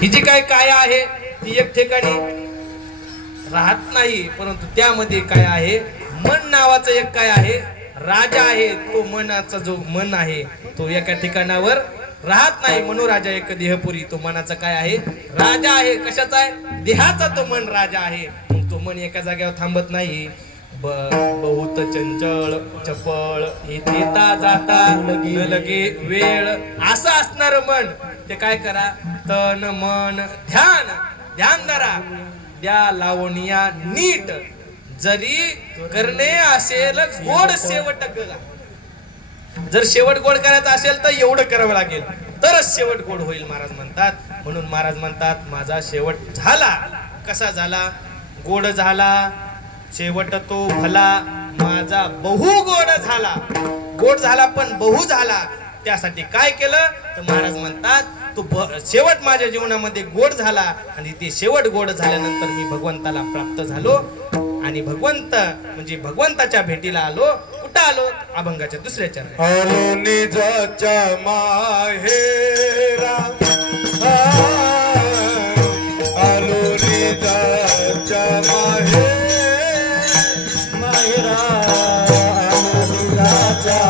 ही जी काय काय आहे ती एक ठिकाणी राहत नाही, परंतु त्यामध्ये काय आहे, मन नावाचं एक काय आहे, राजा आहे. तो मनाचा जो मन आहे तो एका ठिकाणावर राहत नाही. मनोराजा एक देहपुरी, तो मनाचा काय आहे, राजा आहे. कशाचा आहे, देहाचा तो मन राजा आहे. तो मन एका जागेवर थांबत नाही. बहुत चंचल चपळ, येता जाता न लगे वेळ, असं असणार मन. ते काय करा, तन मन ध्यान, ध्यान धरा, द्या लावणिया नीट, जरी करणे असेल गोड शेवट करा. जर शेवट गोड करायचा असेल तर एवढं करावं लागेल, तरच शेवट गोड होईल महाराज म्हणतात. म्हणून महाराज म्हणतात माझा शेवट झाला. कसा झाला, गोड झाला. शेवट तो भला माझा बहु गोड झाला. गोड झाला पण बहु झाला. त्यासाठी काय केलं तर महाराज म्हणतात तो शेवट माझ्या जीवनामध्ये गोड झाला. आणि ते शेवट गोड झाल्यानंतर मी भगवंताला प्राप्त झालो. आणि भगवंत म्हणजे भगवंताच्या भेटीला आलो. कुठं आलो, अभंगाच्या दुसऱ्या चरणी. आलो निजाच्या माहेरा, आलो निजाच्या माहेरा, आलो निजाच्या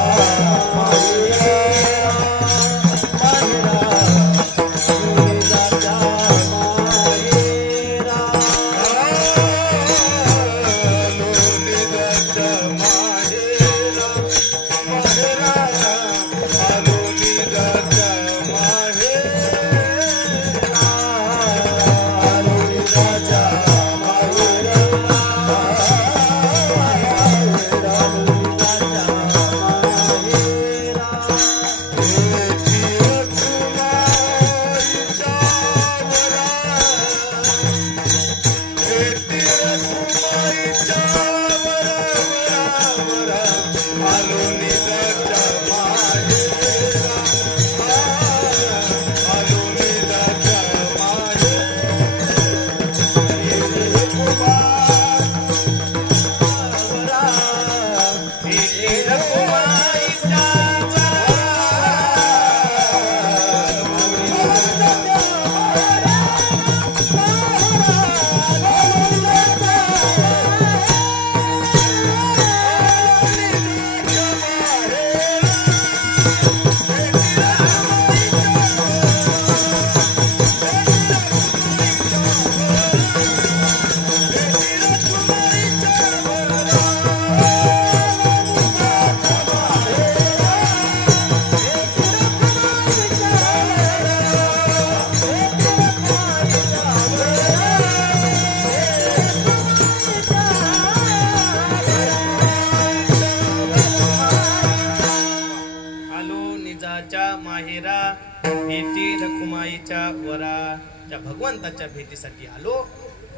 भगवंताच्या भेटीसाठी आलो,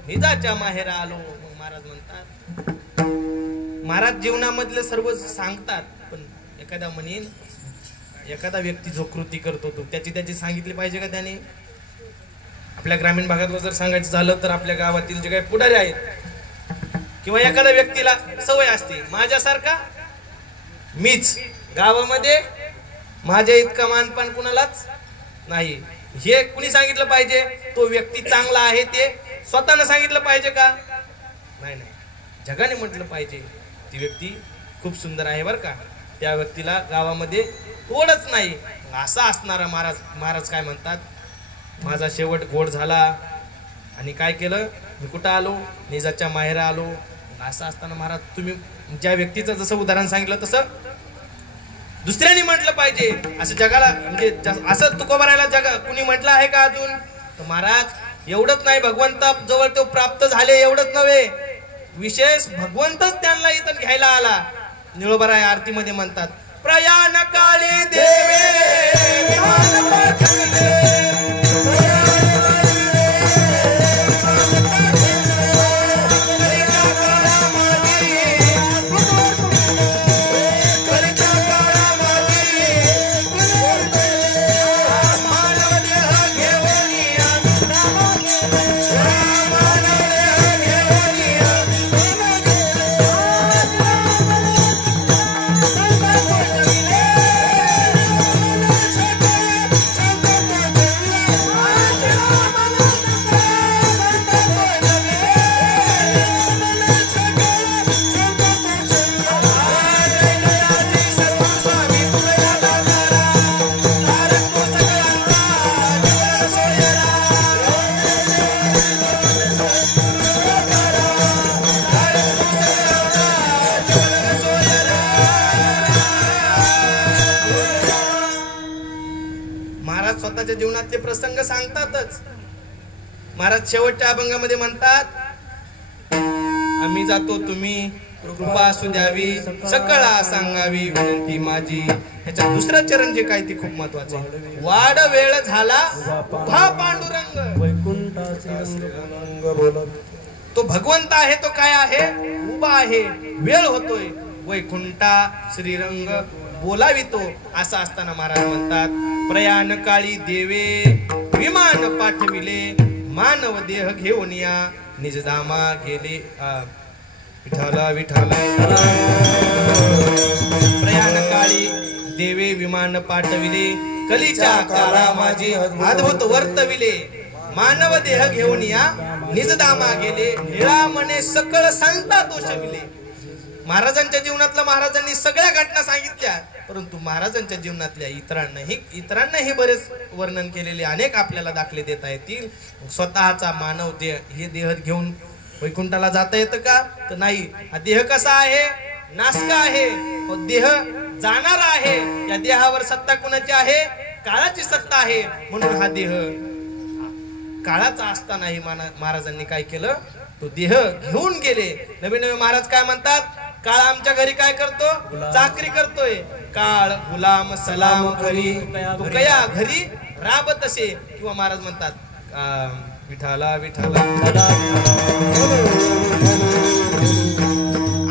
निजाच्या माहेरा आलो. मग महाराज म्हणतात, महाराज जीवनामधले सर्व सांगतात, पण एखादा म्हणेन एखादा व्यक्ती जो कृती करतो तो त्याची सांगितली पाहिजे का त्याने. आपल्या ग्रामीण भागातलं जर सांगायचं झालं तर आपल्या गावातील जे काही पुढारी आहेत किंवा एखाद्या व्यक्तीला सवय असते, माझ्यासारखा मीच गावामध्ये, माझ्या इतका मानपान कुणालाच नाही, हे कुणी सांगितलं पाहिजे. तो व्यक्ती चांगला आहे ते स्वतःने सांगितलं पाहिजे का, नाही नाही, जगाने म्हटलं पाहिजे ती व्यक्ती खूप सुंदर आहे बरं का. त्या व्यक्तीला गावामध्ये ओळख नाही, असा असणारा महाराज काय म्हणतात, माझा शेवट गोड झाला. आणि काय केलं, मी कुठं आलो, निजाच्या माहेरा आलो. असं असताना महाराज तुम्ही ज्या व्यक्तीचं जसं उदाहरण सांगितलं तसं दुसऱ्याने म्हटलं पाहिजे. असं जगाला म्हणजे असं तुकोबारायला जगा कुणी म्हटलं आहे का अजून. तर महाराज एवढंच नाही, भगवंत जवळ तो प्राप्त झाले एवढंच नव्हे, विशेष भगवंतच त्यांना इथं घ्यायला आला. निळोबाराय आरतीमध्ये म्हणतात, प्रयाण काळी देवे जीवनातले प्रसंग सांगतातच. महाराज शेवटच्या अभंगामध्ये म्हणतात, आम्ही जातो तुम्ही कृपा असू द्यावी, सकळा सांगावी विनंती माझी. ह्याच्यात दुसरं चरण जे काय ते खूप महत्वाचं आहे. वाढ वेळ झाला उभा पांडुरंग, तो भगवंत आहे तो काय आहे, उभा आहे. वेळ होतोय, वैकुंठा श्रीरंग बोलावितो. असं असताना महाराज म्हणतात, प्रयाण काळी देवे विमान पाठविले, मानव देह घेऊन या निजधामा गेले. विठाला विठाला प्रयाण काळी देवे विमान पाठविले, कलीच्या काळा माझी अद्भुत वर्तविले, मानव देह घेऊन या निजधामा गेले, निळा मने सकळ सांगता दोषविले. महाराजांच्या जीवनातल्या महाराजांनी सगळ्या घटना सांगितल्या, परंतु महाराजांच्या जीवनातल्या इतरांनाही बरेच वर्णन केलेले अनेक आपल्याला दाखले देता येतील. स्वतःचा मानव देह हे देह घेऊन वैकुंठाला जाता येतं का, तर नाही. हा देह कसा आहे, नासका आहे. देह जाणार आहे. या देहावर सत्ता कुणाची आहे, काळाची सत्ता आहे. म्हणून हा देह काळाचा असतानाही महाराजांनी काय केलं, तो देह घेऊन गेले. नवीन नवीन महाराज काय म्हणतात, काळ आमच्या घरी काय करतो, चाकरी करतोय. काळ गुलाम सलाम करी, तो कया घरी राबत असे. किंवा महाराज म्हणतात, विठाला विठाला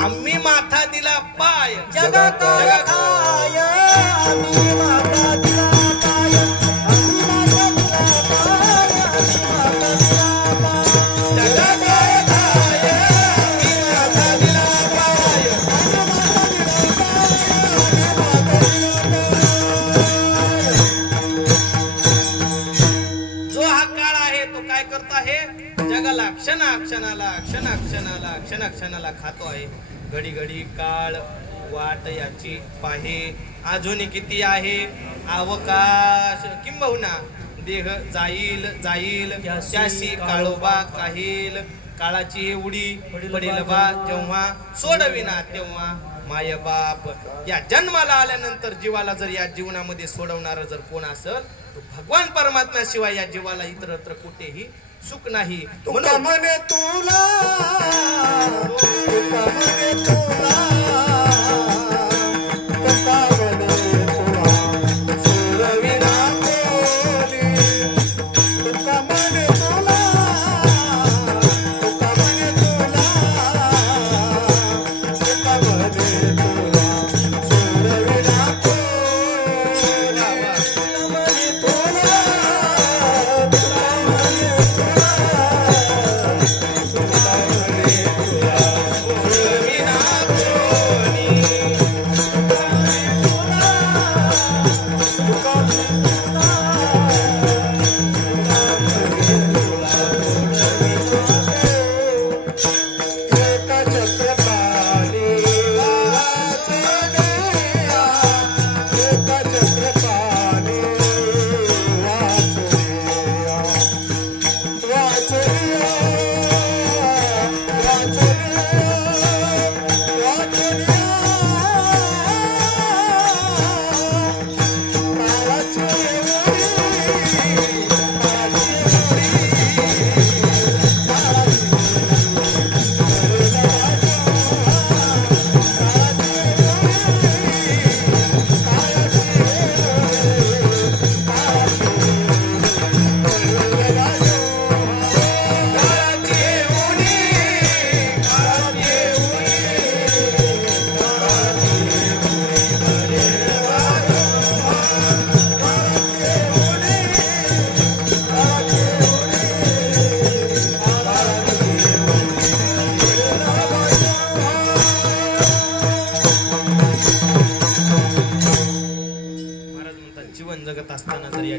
आम्ही माथा दिला पाय, जगत रखाय, आम्ही माथा दिला पाय, आम्ही माथा दिला पाय, आम्ही माथा दिला पाय, जगत रखाय, आम्ही माथा दिला पाय, जो हा काळ आहे तो काय करतो आहे, जगाला क्षणाक्षणाला खातो आहे. घडी घडी काळ वाट याची पाहे, अजून किती आहे अवकाश, किंबहुना देह जाईल त्याशी काळोबा काहील. काळाची उडी पडेल बा जेव्हा, सोडविना तेव्हा माय बाप. या जन्माला आल्यानंतर जीवाला जर या जीवनामध्ये सोडवणार जर कोण असेल, तो भगवान परमात्म्याशिवाय या जीवाला इतरत्र कुठेही सुख नाही. तुका म्हणे तुला, तुका म्हणे तुला, तुका म्हणे तुला, सोडविना कोणी. तुका म्हणे तुला, तुका म्हणे तुला, तुका म्हणे तुला, सोडविना कोणी. तुका म्हणे तुला,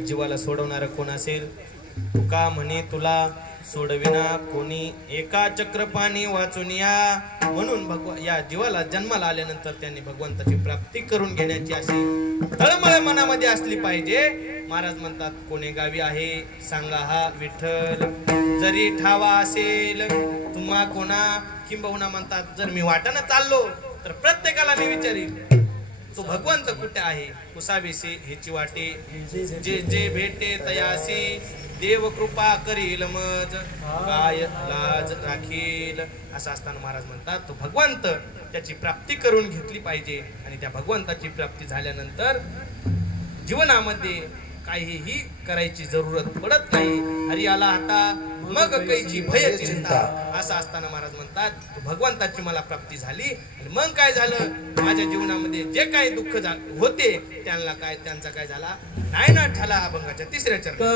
जीवाला सोडवणारा कोण असेल, तुका म्हणे तुला सोडविना कोणी, एका चक्रपाणी वाचून या. म्हणून या जीवाला जन्माला आल्यानंतर त्यांनी भगवंताची प्राप्ती करून घेण्याची अशी तळमळ मनामध्ये असली पाहिजे. महाराज म्हणतात, कोणे गावी आहे सांगा हा विठ्ठल, जरी ठावा असेल तुम्हा कोणा. किंबहुना म्हणतात, जर मी वाटानं चाललो तर प्रत्येकाला मी विचारील, तो भगवंत कुठे आहे कुसाविसी हिची वाटे जे जे भेटे तयासी देव कृपा करील मज काय लाज राखील असं असताना महाराज म्हणतात तो भगवंत त्याची प्राप्ती करून घेतली पाहिजे आणि त्या भगवंताची प्राप्ती झाल्यानंतर जीवनामध्ये काहीही करायची जरूरत पडत नाही. हरी आला आता मग कैची भय चिंता असं असताना महाराज म्हणतात भगवंताची मला प्राप्ती झाली आणि मग काय झालं माझ्या जीवनामध्ये जे काही दुःख होते त्यांचा काय झाला नायनाट झाला. अभंगाच्या तिसऱ्या चरणात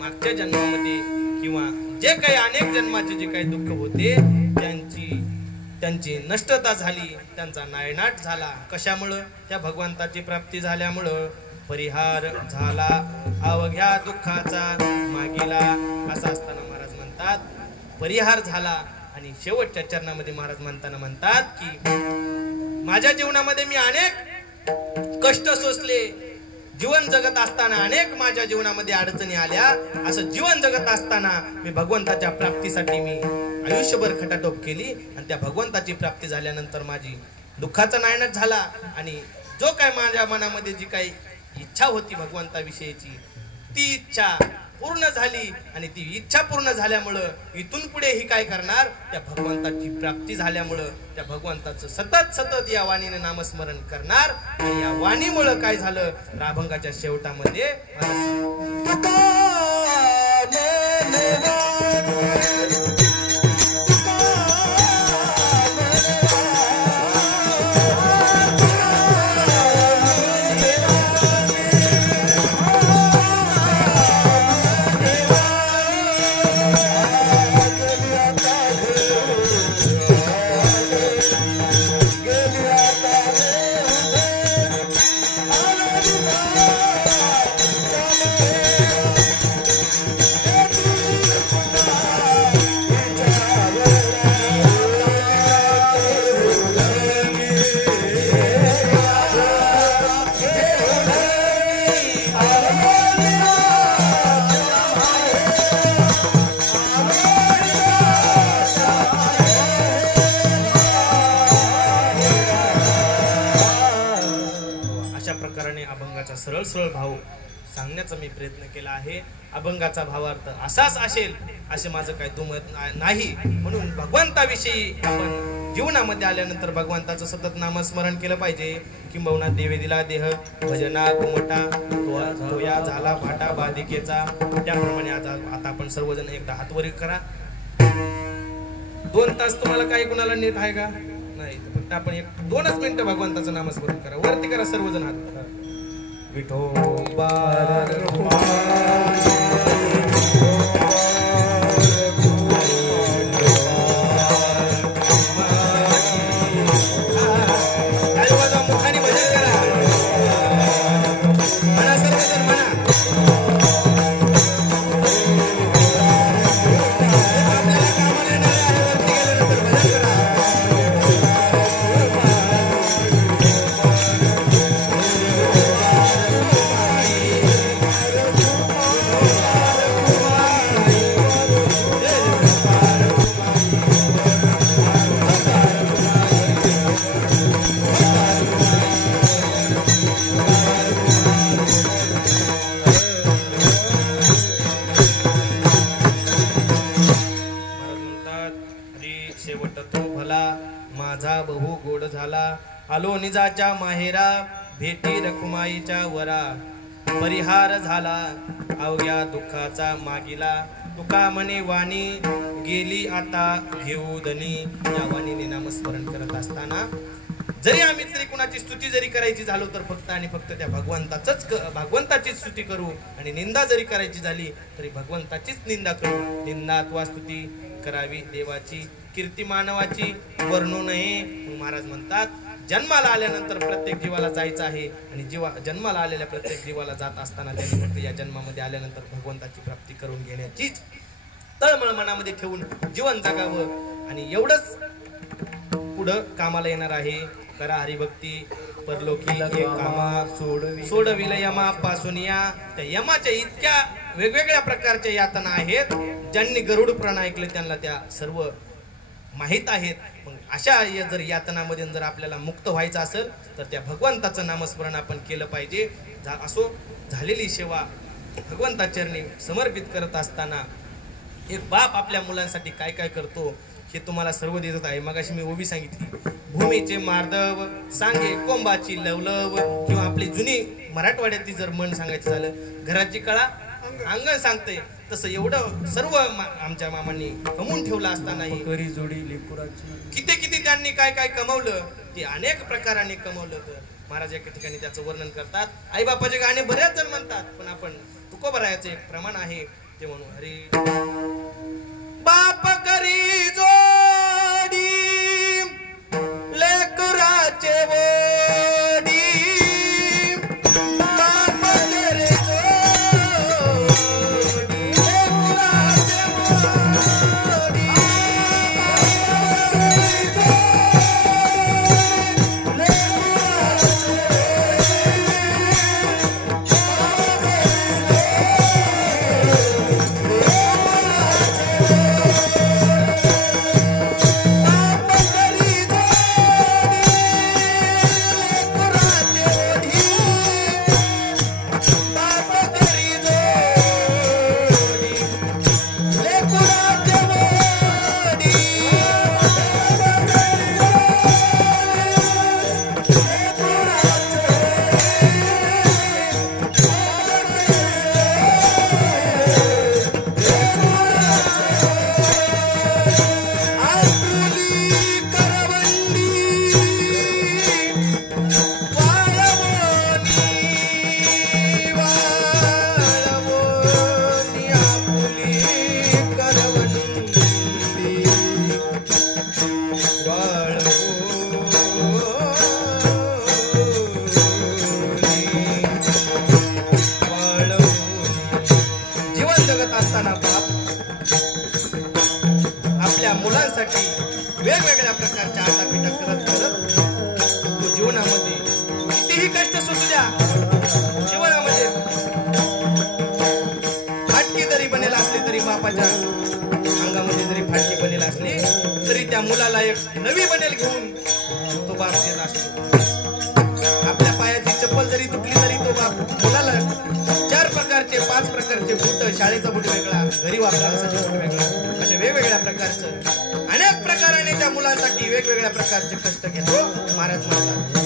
मागच्या जन्मामध्ये किंवा जे काही अनेक जन्माचे जे काही दुःख होते त्यांची नष्टता झाली त्यांचा नायनाट झाला. कशामुळं त्या भगवंताची प्राप्ती झाल्यामुळं परिहार झाला अवघ्या दुःखाचा मागीला असं असताना महाराज म्हणतात परिहार झाला. आणि शेवटच्या चरणामध्ये महाराज म्हणतात की माझ्या जीवनामध्ये मी अनेक कष्ट सोसले जीवन जगत असताना अनेक माझ्या जीवनामध्ये अडचणी आल्या. असं जीवन जगत असताना मी भगवंताच्या प्राप्तीसाठी मी आयुष्यभर खटाटोप केली आणि त्या भगवंताची प्राप्ती झाल्यानंतर माझी दुःखाचा नायनाट झाला. आणि जो काय माझ्या मनामध्ये जी काही इच्छा होती भगवंताविषयीची ती इच्छा पूर्ण झाली. आणि ती इच्छा पूर्ण झाल्यामुळं इथून पुढे ही काय करणार त्या भगवंताची प्राप्ती झाल्यामुळं त्या भगवंताचं सतत या वाणीने नामस्मरण करणार. आणि या वाणीमुळं काय झालं अभंगाच्या शेवटामध्ये सरळ सरळ भाव सांगण्याचा मी प्रयत्न केला आहे. अभंगाचा भावार्थ असाच असेल असे माझं काही दुमत नाही. म्हणून भगवंताविषयी आपण जीवनामध्ये आल्यानंतर भगवंताचं सतत नामस्मरण केलं पाहिजे. किंबहुना देवे दिला देह भजना घुमटा तो या झाला भाटा बाधिकेचा. त्याप्रमाणे आता आपण सर्वजण एकदा हातवरी करा. 2 तास तुम्हाला काही कुणाला नीट आहे का नाही फक्त आपण 2च मिनिटं भगवंताचं नामस्मरण करा. वरती करा सर्वजण हात. विठोबा गोड झाला. आलो निजाच्या माहेरा, भेटी रखुमाईच्या वरा. परिहार झाला अवघ्या दुःखाचा मागिला. तुका म्हणे वाणी गेली आता घेऊ धनी. या वाणीने नामस्मरण करत असताना जरी आम्ही तरी कुणाची स्तुती जरी करायची झालो तर फक्त आणि फक्त त्या भगवंताचीच स्तुती करू. आणि निंदा जरी करायची झाली तरी भगवंताचीच निंदा करू. निंदा अथवा स्तुती करावी देवाची, कीर्ती मानवाची वर्णू नये. महाराज म्हणतात जन्माला आल्यानंतर प्रत्येक जीवाला जायचं आहे. आणि जन्माला आलेल्या प्रत्येक जीवाला जात असताना त्यांनी फक्त या जन्मामध्ये आल्यानंतर भगवंताची प्राप्ती करून घेण्याचीच तळमळ मनामध्ये ठेवून जीवन जगावं. आणि एवढंच पुढं कामाला येणार आहे. करा हरिभक्ती परलोकी एक कामा सोडविल यमापासून या. त्या यमाच्या इतक्या वेगवेगळ्या प्रकारच्या यातना आहेत. ज्यांनी गरुड पुराण ऐकले त्यांना त्या सर्व माहीत आहेत. मग अशा जर यातनामध्ये जर आपल्याला मुक्त व्हायचं असेल तर त्या भगवंताचं नामस्मरण आपण केलं पाहिजे. असो झालेली सेवा भगवंताचरणी समर्पित करत असताना एक बाप आपल्या मुलांसाठी काय काय करतो हे तुम्हाला सर्व दिसत आहे. मगाशी मी ओबी सांगितली भूमीचे मार्दव सांगे कोंबाची लवलव. किंवा आपली जुनी मराठवाड्यातली जर मन सांगायचं झालं घराची कळा अंगण सांगते. तसं एवढं सर्व आमच्या मामांनी कमवून ठेवलं असतानाही किती त्यांनी काय काय कमवलं ते अनेक प्रकाराने कमवलं. तर महाराज एका ठिकाणी त्याचं वर्णन करतात. आई बापाचे गाणे बऱ्याच जण म्हणतात पण आपण तुकोबरायाचं एक प्रमाण आहे ते म्हणू. हरी बाप करी जोडी लेकराचे वडी. बाप करी जोडी लेकराचे वडी. वेगवेगळ्या प्रकारच्या आटापिटा करत करत तो जीवनामध्ये कितीही कष्ट सुटू द्या जीवनामध्ये फाटकी जरी बनेल असली तरी बापाच्या अंगामध्ये जरी फाटकी बनेल असली तरी त्या मुलाला एक नवी बनेल घेऊन तो बाप देत असतो. आपल्या पायाची चप्पल जरी तुटली तरी तो बाप मुलाला 5 प्रकारचे बूट, शाळेचा बूट वेगळा, घरी वापरण्यासाठी बूट वेगळा, अशा वेगवेगळ्या प्रकारचं अनेक प्रकाराने त्या मुलांसाठी वेगवेगळ्या प्रकारचे कष्ट घेतो. महाराज म्हणतात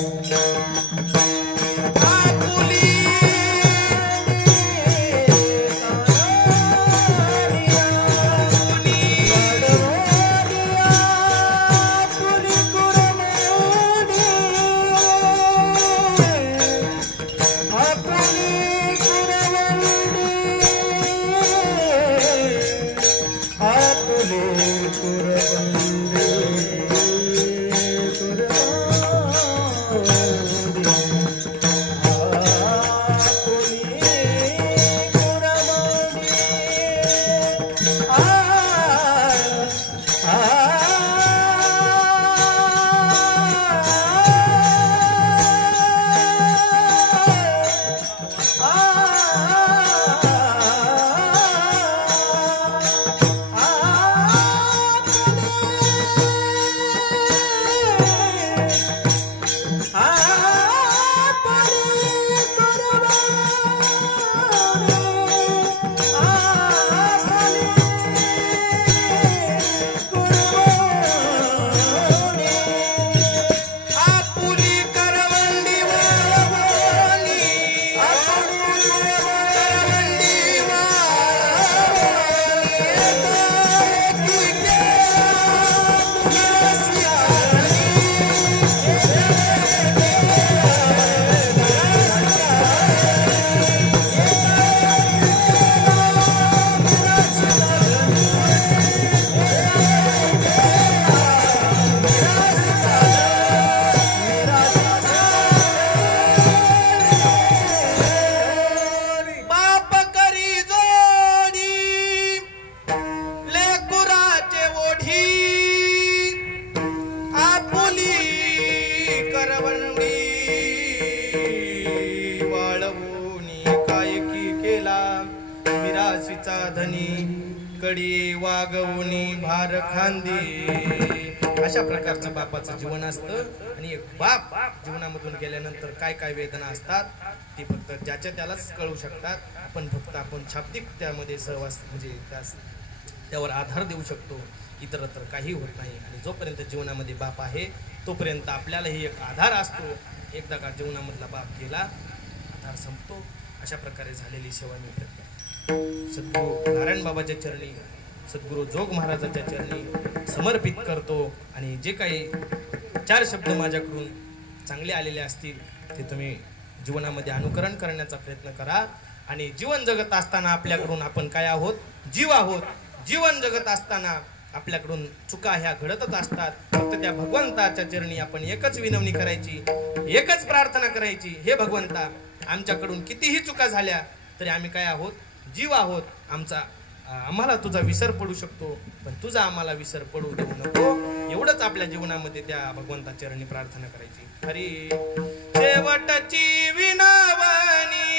वरवंडी वाळवूनी कायकी केला मिराशीचा धनी कडी वागवूनी भार खांदी. अशा प्रकारचं बापाचं जीवन असतं. आणि एक बाप जीवनामधून गेल्यानंतर काय काय वेदना असतात ती फक्त ज्याच्या त्यालाच कळू शकतात. आपण शाब्दिक त्यामध्ये सहवास म्हणजे त्यावर आधार देऊ शकतो, इतरत्र काही होत नाही. आणि जोपर्यंत जीवनामध्ये बाप आहे तोपर्यंत आपल्यालाही एक आधार असतो. एकदा का जीवनामधला बाप गेला आधार संपतो. अशा प्रकारे झालेली सेवा मी सद्गुरू नारायण बाबाच्या चरणी, सद्गुरू जोग महाराजाच्या चरणी समर्पित करतो. आणि जे काही 4 शब्द माझ्याकडून चांगले आलेले असतील ते तुम्ही जीवनामध्ये अनुकरण करण्याचा प्रयत्न करा. आणि जीवन जगत असताना आपल्याकडून आपण काय आहोत? जीव आहोत. जीवन जगत असताना आपल्याकडून चुका ह्या घडतच असतात. फक्त त्या भगवंताच्या चरणी आपण एकच विनवणी करायची, एकच प्रार्थना करायची, हे भगवंता आमच्याकडून कितीही चुका झाल्या तरी आम्ही काय आहोत? जीव आहोत. आम्हाला तुझा विसर पडू शकतो पण तुझा आम्हाला विसर पडू देऊ नको. एवढंच आपल्या जीवनामध्ये त्या भगवंता चरणी प्रार्थना करायची. हरी शेवटची विनवणी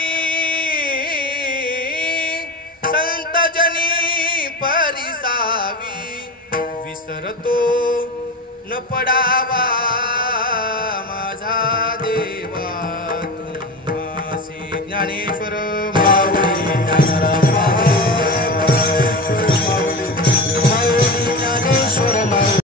संत जनी परिसावी विसरतो न पडावा माझा देवा तुम्हासी ज्ञानेश्वर माऊली